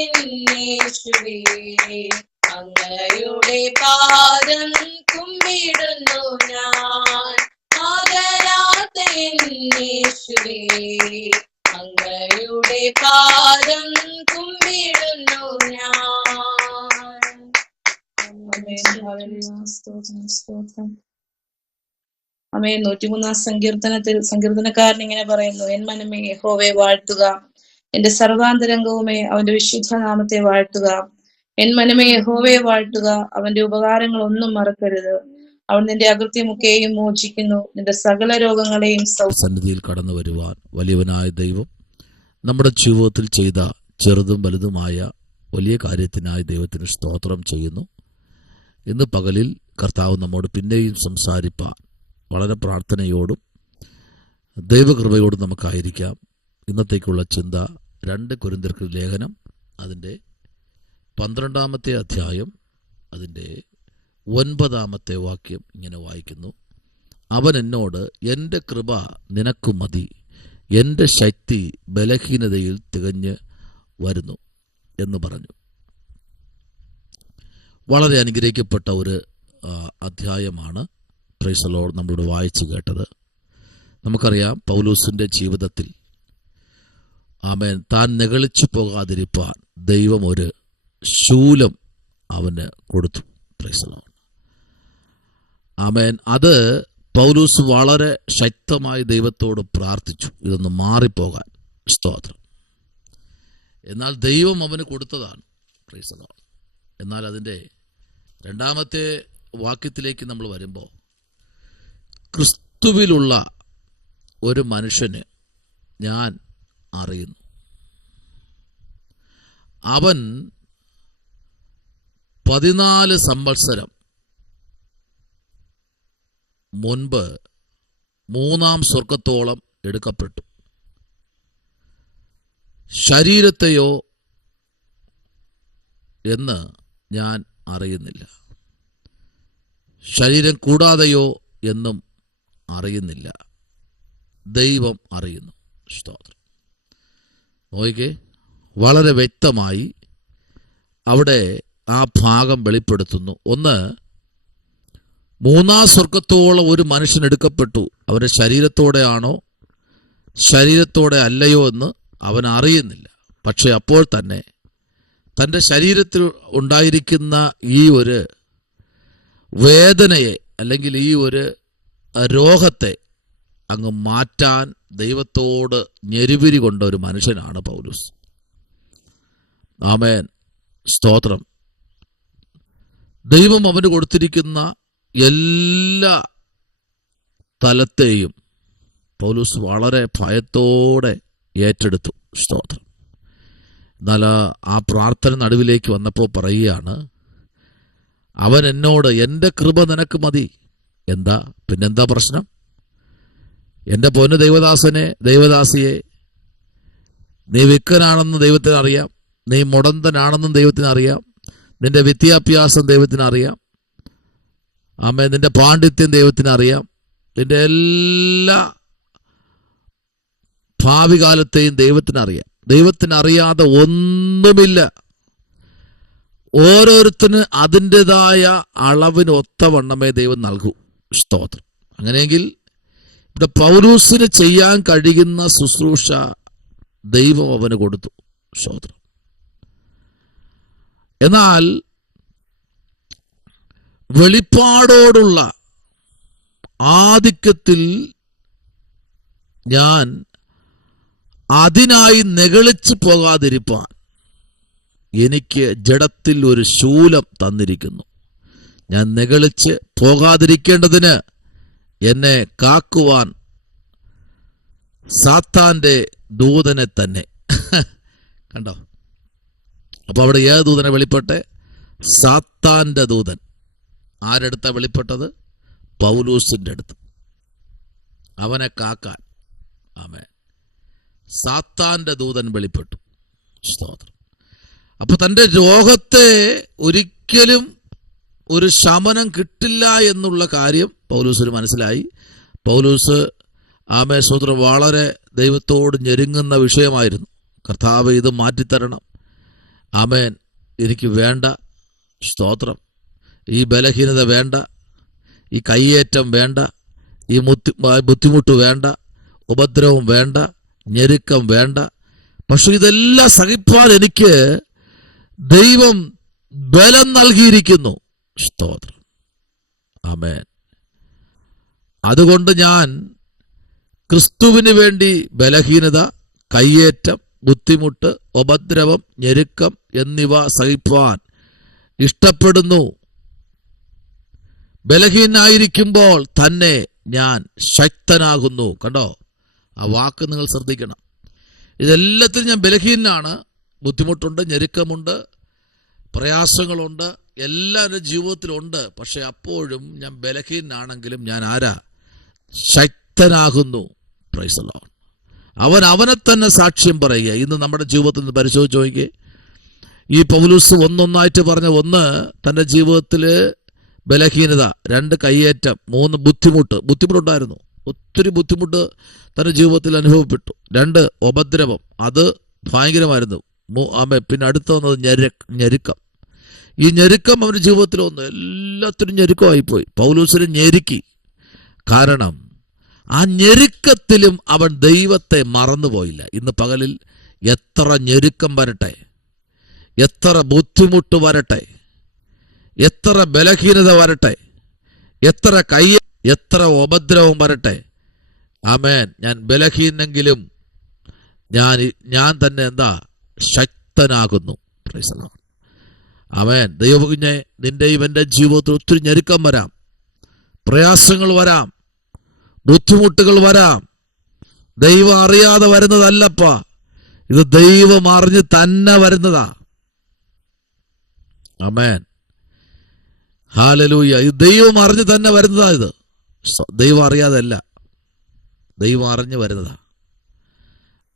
യേശുവേ, അങ്ങയുടെ പാദം കുമ്പിടുന്നു ഞാൻ. ആദരാത്ത യേശുവേ, അങ്ങയുടെ പാദം കുമ്പിടുന്നു ഞാൻ. ആമേൻ. 103 സങ്കീർത്തനത്തിൽ സങ്കീർത്തനക്കാരൻ ഇങ്ങനെ പറയുന്നു: എൻ മനമേ യഹോവയെ വാഴ്ത്തുക, എന്റെ സർവാന്തരംഗവുമേ അവന്റെ വിശുദ്ധ നാമത്തെ വാഴ്ത്തുക. എൻ മനമേ യഹോവയെ വാഴ്ത്തുക, അവന്റെ ഉപകാരങ്ങൾ ഒന്നും മറക്കരുത്. അവൻ നിന്റെ അകൃത്യമൊക്കെയും മോചിക്കുന്നു, നിന്റെ സകല രോഗങ്ങളെയും സന്നിധിയിൽ കടന്നു വരുവാൻ വലിയവനായ ദൈവം നമ്മുടെ ജീവിതത്തിൽ ചെയ്ത ചെറുതും വലുതുമായ വലിയ കാര്യത്തിനായി ദൈവത്തിന് സ്തോത്രം ചെയ്യുന്നു. ഇന്ന് പകലിൽ കർത്താവ് നമ്മോട് പിന്നെയും സംസാരിപ്പാൻ വളരെ പ്രാർത്ഥനയോടും ദൈവകൃപയോടും നമുക്കായിരിക്കാം. ഇന്നത്തേക്കുള്ള ചിന്ത 2 കൊരിന്ത്യർക്ക് ലേഖനം അതിൻ്റെ 12-ാമത്തെ അധ്യായം അതിൻ്റെ 9-ാമത്തെ വാക്യം ഇങ്ങനെ വായിക്കുന്നു: അവൻ എന്നോട്, എൻ്റെ കൃപ നിനക്കു മതി, എൻ്റെ ശക്തി ബലഹീനതയിൽ തികഞ്ഞ് വരുന്നു എന്ന് പറഞ്ഞു. വളരെ അനുഗ്രഹിക്കപ്പെട്ട ഒരു അധ്യായമാണ് പ്രൈസ് ദി ലോർഡ് നമ്മളിവിടെ വായിച്ചു കേട്ടത്. നമുക്കറിയാം, പൗലോസിൻ്റെ ജീവിതത്തിൽ ആമേൻ താൻ നെഗളിച്ചു പോകാതിരിപ്പാൻ ദൈവം ഒരു ശൂലം അവന് കൊടുത്തു. Praise the Lord. ആമേൻ. അത് പൗലോസ് വളരെ ശക്തമായി ദൈവത്തോട് പ്രാർത്ഥിച്ചു, ഇതൊന്ന് മാറിപ്പോകാൻ. സ്തോത്രം. എന്നാൽ ദൈവം അവന് കൊടുത്തതാണ്. Price the Lord. എന്നാൽ അതിൻ്റെ 2-ാമത്തെ വാക്യത്തിലേക്ക് നമ്മൾ വരുമ്പോൾ, ക്രിസ്തുവിലുള്ള ഒരു മനുഷ്യന് ഞാൻ അറിയുന്നു, അവൻ 14 സംവത്സരം മുൻപ് 3-ാം സ്വർഗത്തോളം എടുക്കപ്പെട്ടു. ശരീരത്തെയോ എന്ന് ഞാൻ അറിയുന്നില്ല, ശരീരം കൂടാതെയോ എന്നും അറിയുന്നില്ല, ദൈവം അറിയുന്നു. സ്തോത്രം. നോക്കിക്കേ, വളരെ വ്യക്തമായി അവിടെ ആ ഭാഗം വെളിപ്പെടുത്തുന്നു. ഒന്ന്, 3-ാം സ്വർഗത്തോളം ഒരു മനുഷ്യൻ എടുക്കപ്പെട്ടു. അവൻ്റെ ശരീരത്തോടെയാണോ ശരീരത്തോടെ അല്ലയോ എന്ന് അവൻ അറിയുന്നില്ല. പക്ഷെ അപ്പോൾ തന്നെ തൻ്റെ ശരീരത്തിൽ ഉണ്ടായിരിക്കുന്ന ഈ ഒരു വേദനയെ അല്ലെങ്കിൽ ഈ ഒരു രോഗത്തെ അങ്ങ് മാറ്റാൻ ദൈവത്തോട് ഞെരുവിരി കൊണ്ട ഒരു മനുഷ്യനാണ് പൗലോസ്. ആമേൻ. സ്തോത്രം. ദൈവം അവന് കൊടുത്തിരിക്കുന്ന എല്ലാ തലത്തെയും പൗലോസ് വളരെ ഭയത്തോടെ ഏറ്റെടുത്തു. സ്തോത്രം. എന്നാൽ ആ പ്രാർത്ഥന നടുവിലേക്ക് വന്നപ്പോൾ പറയുകയാണ്, അവൻ എന്നോട്, എൻ്റെ കൃപ നിനക്ക് മതി. എന്താ പിന്നെന്താ പ്രശ്നം? എൻ്റെ പൊന്നു ദൈവദാസനെ, ദൈവദാസിയെ, നീ വിക്കനാണെന്ന് ദൈവത്തിന് അറിയാം, നീ മുടന്തനാണെന്നും ദൈവത്തിന് അറിയാം, നിന്റെ വിദ്യാഭ്യാസം ദൈവത്തിന് അറിയാം, ആമേ, നിന്റെ പാണ്ഡിത്യം ദൈവത്തിന് അറിയാം, നിന്റെ എല്ലാ ഭാവി കാലത്തെയും ദൈവത്തിന് അറിയാം. ദൈവത്തിനറിയാതെ ഒന്നുമില്ല. ഓരോരുത്തന് അതിൻ്റെതായ അളവിന് ഒത്തവണ്ണമേ ദൈവം നൽകൂ. സ്തോത്രം. അങ്ങനെയെങ്കിൽ ഇവിടെ പൗലോസിന് ചെയ്യാൻ കഴിയുന്ന ശുശ്രൂഷ ദൈവം അവന് കൊടുത്തു. സ്തോത്രം. എന്നാൽ വെളിപ്പാടോടുള്ള ആധിക്യത്തിൽ ഞാൻ അതിനായി നെഗളിച്ചു പോകാതിരിപ്പാൻ എനിക്ക് ജഡത്തിൽ ഒരു ശൂലം തന്നിരിക്കുന്നു. ഞാൻ നെഗളിച്ച് പോകാതിരിക്കേണ്ടതിന് എന്നെ കാക്കുവാൻ സാത്താൻ്റെ ദൂതനെ തന്നെ. കണ്ടോ? അപ്പൊ അവിടെ ഏത് ദൂതനെ വെളിപ്പെട്ടെ? സാത്താൻ്റെ ദൂതൻ. ആരെടുത്താ വെളിപ്പെട്ടത്? പൗലൂസിൻ്റെ അടുത്ത്. അവനെ കാക്കാൻ ആമേൻ സാത്താൻ്റെ ദൂതൻ വെളിപ്പെട്ടു. സ്തോത്രം. അപ്പൊ തൻ്റെ രോഗത്തെ ഒരിക്കലും ഒരു ശമനം കിട്ടില്ല എന്നുള്ള കാര്യം പൗലൂസിന് മനസ്സിലായി. പൗലൂസ് ആമേ സ്തോത്രം വളരെ ദൈവത്തോട് ഞെരുങ്ങുന്ന വിഷയമായിരുന്നു. കർത്താവ് ഇത് മാറ്റിത്തരണം, ആമേൻ, എനിക്ക് വേണ്ട. സ്തോത്രം. ഈ ബലഹീനത വേണ്ട, ഈ കയ്യേറ്റം വേണ്ട, ഈ ബുദ്ധിമുട്ട് വേണ്ട, ഉപദ്രവം വേണ്ട, ഞെരുക്കം വേണ്ട. പക്ഷെ ഇതെല്ലാം സഹിപ്പാൻ എനിക്ക് ദൈവം ബലം നൽകിയിരിക്കുന്നു. സ്തോത്രം. ആമേൻ. അതുകൊണ്ട് ഞാൻ ക്രിസ്തുവിന് വേണ്ടി ബലഹീനത, കയ്യേറ്റം, ബുദ്ധിമുട്ട്, ഉപദ്രവം, ഞെരുക്കം എന്നിവ സഹിപ്പാൻ ഇഷ്ടപ്പെടുന്നു. ബലഹീനായിരിക്കുമ്പോൾ തന്നെ ഞാൻ ശക്തനാകുന്നു. കണ്ടോ ആ വാക്ക്? നിങ്ങൾ ശ്രദ്ധിക്കണം. ഇതെല്ലാത്തിനും ഞാൻ ബലഹീനാണ്. ബുദ്ധിമുട്ടുണ്ട്, ഞെരുക്കമുണ്ട്, പ്രയാസങ്ങളുണ്ട്, എല്ലാം എൻ്റെ ജീവിതത്തിലുണ്ട്. പക്ഷെ അപ്പോഴും ഞാൻ ബലഹീനാണെങ്കിലും ഞാൻ ആരാ? ശക്തനാകുന്നു. Praise the Lord. അവൻ അവനെ തന്നെ സാക്ഷ്യം പറയുക. ഇന്ന് നമ്മുടെ ജീവിതത്തിൽ നിന്ന് പരിശോധിച്ച് നോക്കിയേ. ഈ പൗലോസ് ഒന്നൊന്നായിട്ട് പറഞ്ഞ, ഒന്ന് തൻ്റെ ജീവിതത്തിൽ ബലഹീനത, 2 കയ്യേറ്റം, 3 ബുദ്ധിമുട്ടുണ്ടായിരുന്നു. ഒത്തിരി ബുദ്ധിമുട്ട് തൻ്റെ ജീവിതത്തിൽ അനുഭവപ്പെട്ടു. 2 ഉപദ്രവം, അത് ഭയങ്കരമായിരുന്നു. പിന്നെ അടുത്ത വന്നത് ഞെരുക്കം. ഈ ഞെരുക്കം അവൻ്റെ ജീവിതത്തിൽ വന്നു. എല്ലാത്തിനും ഞെരുക്കമായിപ്പോയി. പൗലോസിനെ ഞെരുക്കി. കാരണം ആ ഞെരുക്കത്തിലും അവൻ ദൈവത്തെ മറന്നുപോയില്ല. ഇന്ന് പകലിൽ എത്ര ഞെരുക്കം വരട്ടെ, എത്ര ബുദ്ധിമുട്ട് വരട്ടെ, എത്ര ബലഹീനത വരട്ടെ, എത്ര ഉപദ്രവം വരട്ടെ, ആമേൻ, ഞാൻ ബലഹീനെങ്കിലും ഞാൻ തന്നെ എന്താ? ശക്തനാകുന്നു. Praise the Lord. ആമേൻ. ദൈവകുഞ്ഞെ, നിന്റെയും എൻ്റെ ജീവിതത്തിൽ ഒത്തിരി ഞെരുക്കം വരാം, പ്രയാസങ്ങൾ വരാം, ബുദ്ധിമുട്ടുകൾ വരാം. ദൈവം അറിയാതെ വരുന്നതല്ലപ്പാ, ഇത് ദൈവം അറിഞ്ഞ് തന്നെ വരുന്നതാ. ആമേൻ. ഹല്ലേലൂയ. ഇത് ദൈവം അറിഞ്ഞ് തന്നെ വരുന്നതാ. ഇത് ദൈവം അറിയാതെ അല്ല, ദൈവം അറിഞ്ഞ് വരുന്നതാ.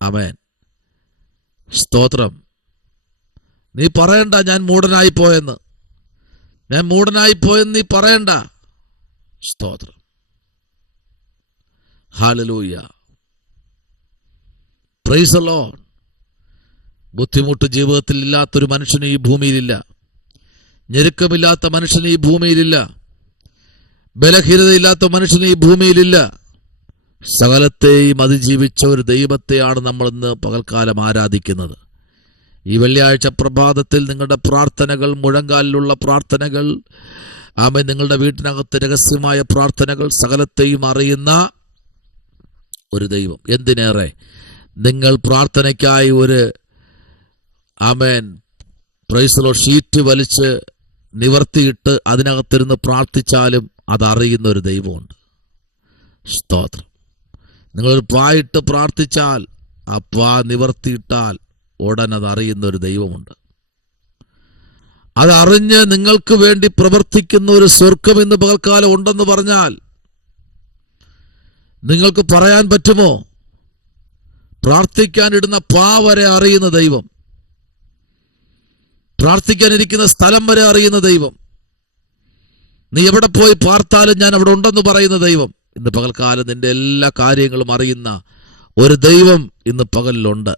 ആമേൻ. സ്തോത്രം. നീ പറയണ്ട ഞാൻ മൂഢനായിപ്പോയെന്ന് നീ പറയണ്ട. സ്തോത്രം. ഹല്ലേലൂയ. Price the Lord. ബുദ്ധിമുട്ട് ജീവിതത്തിൽ ഇല്ലാത്തൊരു മനുഷ്യന് ഈ ഭൂമിയിലില്ല. ഞെരുക്കമില്ലാത്ത മനുഷ്യന് ഈ ഭൂമിയിലില്ല. ബലഹീനതയില്ലാത്ത മനുഷ്യന് ഈ ഭൂമിയിലില്ല. സകലത്തെയും അതിജീവിച്ച ഒരു ദൈവത്തെയാണ് നമ്മൾ ഇന്ന് പകൽക്കാലം ആരാധിക്കുന്നത്. ഈ വെള്ളിയാഴ്ച പ്രഭാതത്തിൽ നിങ്ങളുടെ പ്രാർത്ഥനകൾ, മുഴങ്കാലിലുള്ള പ്രാർത്ഥനകൾ, ആമേൻ, നിങ്ങളുടെ വീട്ടിനകത്ത് രഹസ്യമായ പ്രാർത്ഥനകൾ, സകലത്തെയും അറിയുന്ന ഒരു ദൈവം. എന്തിനേറെ, നിങ്ങൾ പ്രാർത്ഥനയ്ക്കായി ഒരു ആമേൻ പ്രൈസ് ദി ലോർഡ് ഷീറ്റ് വലിച്ച് നിവർത്തിയിട്ട് അതിനകത്തിരുന്ന് പ്രാർത്ഥിച്ചാലും അതറിയുന്ന ഒരു ദൈവമുണ്ട്. സ്തോത്രം. നിങ്ങളൊരു പായിട്ട് പ്രാർത്ഥിച്ചാൽ ആ പാ നിവർത്തിയിട്ടാൽ ഉടൻ അതറിയുന്ന ഒരു ദൈവമുണ്ട്. അതറിഞ്ഞ് നിങ്ങൾക്ക് വേണ്ടി പ്രവർത്തിക്കുന്ന ഒരു സ്വർഗം ഇന്ന് പകൽക്കാലം ഉണ്ടെന്ന് പറഞ്ഞാൽ നിങ്ങൾക്ക് പറയാൻ പറ്റുമോ? പ്രാർത്ഥിക്കാനിടുന്ന പാ വരെ അറിയുന്ന ദൈവം, പ്രാർത്ഥിക്കാനിരിക്കുന്ന സ്ഥലം വരെ അറിയുന്ന ദൈവം, നീ എവിടെ പോയി പാർത്താലും ഞാൻ അവിടെ ഉണ്ടെന്ന് പറയുന്ന ദൈവം, ഇന്ന് പകൽക്കാലം നിന്റെ എല്ലാ കാര്യങ്ങളും അറിയുന്ന ഒരു ദൈവം ഇന്ന് പകലിലുണ്ട്.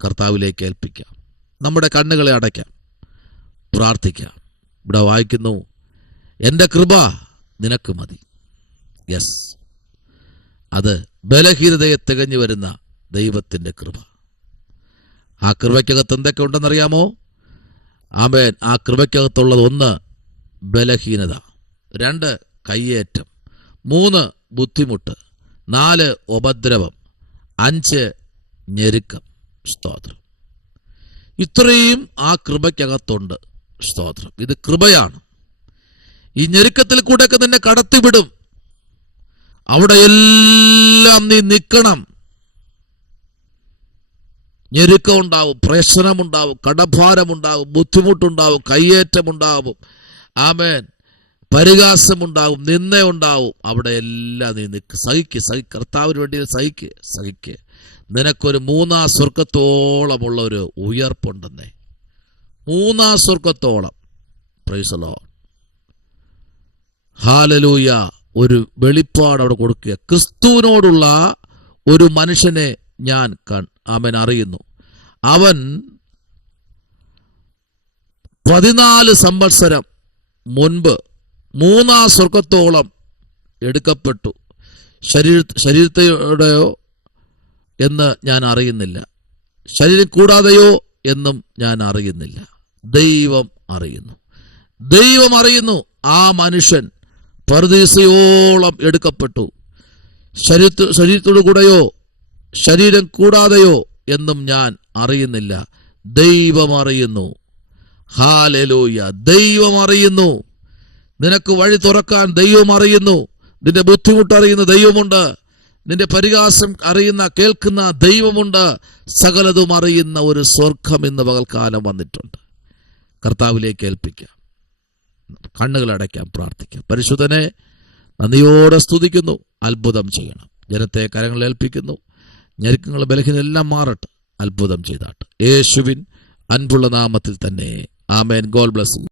കർത്താവിലേക്ക് ഏൽപ്പിക്കാം, നമ്മുടെ കണ്ണുകളെ അടയ്ക്കാം, പ്രാർത്ഥിക്കാം. ഇവിടെ വായിക്കുന്നു, എൻ്റെ കൃപ നിനക്ക് മതി. യെസ്, അത് ബലഹീനതയെ തികഞ്ഞു വരുന്ന ദൈവത്തിൻ്റെ കൃപ. ആ കൃപയ്ക്കകത്ത് എന്തൊക്കെ ഉണ്ടെന്നറിയാമോ? ആമേൻ. ആ കൃപയ്ക്കകത്തുള്ളത് 1 ബലഹീനത, 2 കയ്യേറ്റം, 3 ബുദ്ധിമുട്ട്, 4 ഉപദ്രവം, 5 ഞെരുക്കം. സ്തോത്രം. ഇത്രയും ആ കൃപയ്ക്കകത്തുണ്ട്. സ്തോത്രം. ഇത് കൃപയാണ്. ഈ ഞെരുക്കത്തിൽ കൂടെയൊക്കെ നിന്നെ കടത്തിവിടും. അവിടെ എല്ലാം നീ നിൽക്കണം. ഞെരുക്കം ഉണ്ടാവും, പ്രശ്നമുണ്ടാവും, കടഭാരമുണ്ടാവും, ബുദ്ധിമുട്ടുണ്ടാവും, കയ്യേറ്റമുണ്ടാവും, ആമേൻ, പരിഹാസമുണ്ടാവും, നിന്ദയുണ്ടാവും. അവിടെ എല്ലാം നീ സഹിക്ക്. കർത്താവിന് വേണ്ടി സഹിക്ക്. നിനക്കൊരു 3 സ്വർഗത്തോളമുള്ള ഒരു ഉയർപ്പുണ്ടെന്നേ. 3 സ്വർഗത്തോളം. Praise the Lord. ഹല്ലേലൂയ. ഒരു വെളിപ്പാട് അവിടെ കൊടുക്കുക. ക്രിസ്തുവിനോടുള്ള ഒരു മനുഷ്യനെ ഞാൻ ആമേൻ അറിയുന്നു. അവൻ 14 സംവത്സരം മുൻപ് 3 സ്വർഗത്തോളം എടുക്കപ്പെട്ടു. ശരീരത്തോടെയോ എന്ന് ഞാൻ അറിയുന്നില്ല, ശരീരം കൂടാതെയോ എന്നും ഞാൻ അറിയുന്നില്ല. ദൈവം അറിയുന്നു. ദൈവം അറിയുന്നു ആ മനുഷ്യൻ പറുദീസയോളം എടുക്കപ്പെട്ടു. ശരീരത്തോടു കൂടെയോ ശരീരം കൂടാതെയോ എന്നും ഞാൻ അറിയുന്നില്ല. ദൈവം അറിയുന്നു. ഹല്ലേലൂയ. ദൈവം അറിയുന്നു. നിനക്ക് വഴി തുറക്കാൻ ദൈവം അറിയുന്നു. നിന്റെ ബുദ്ധിമുട്ട് അറിയുന്ന ദൈവമുണ്ട്. നിന്റെ പരിഹാസം അറിയുന്ന കേൾക്കുന്ന ദൈവമുണ്ട്. സകലതും അറിയുന്ന ഒരു സ്വർഗം ഇന്ന് പകൽക്കാലം വന്നിട്ടുണ്ട്. കർത്താവിലേക്ക് ഏൽപ്പിക്കാം, കണ്ണുകളടയ്ക്കാം, പ്രാർത്ഥിക്കാം. പരിശുദ്ധനെ നന്ദിയോടെ സ്തുതിക്കുന്നു. അത്ഭുതം ചെയ്യണം. ജനത്തെ കരങ്ങളിൽ ഏൽപ്പിക്കുന്നു. ഞെരുക്കങ്ങൾ ബലഹീനമെല്ലാം മാറട്ടെ. അത്ഭുതം ചെയ്താട്ട് യേശുവിൻ അൻപുള്ള നാമത്തിൽ തന്നെ. ആമേൻ. God bless.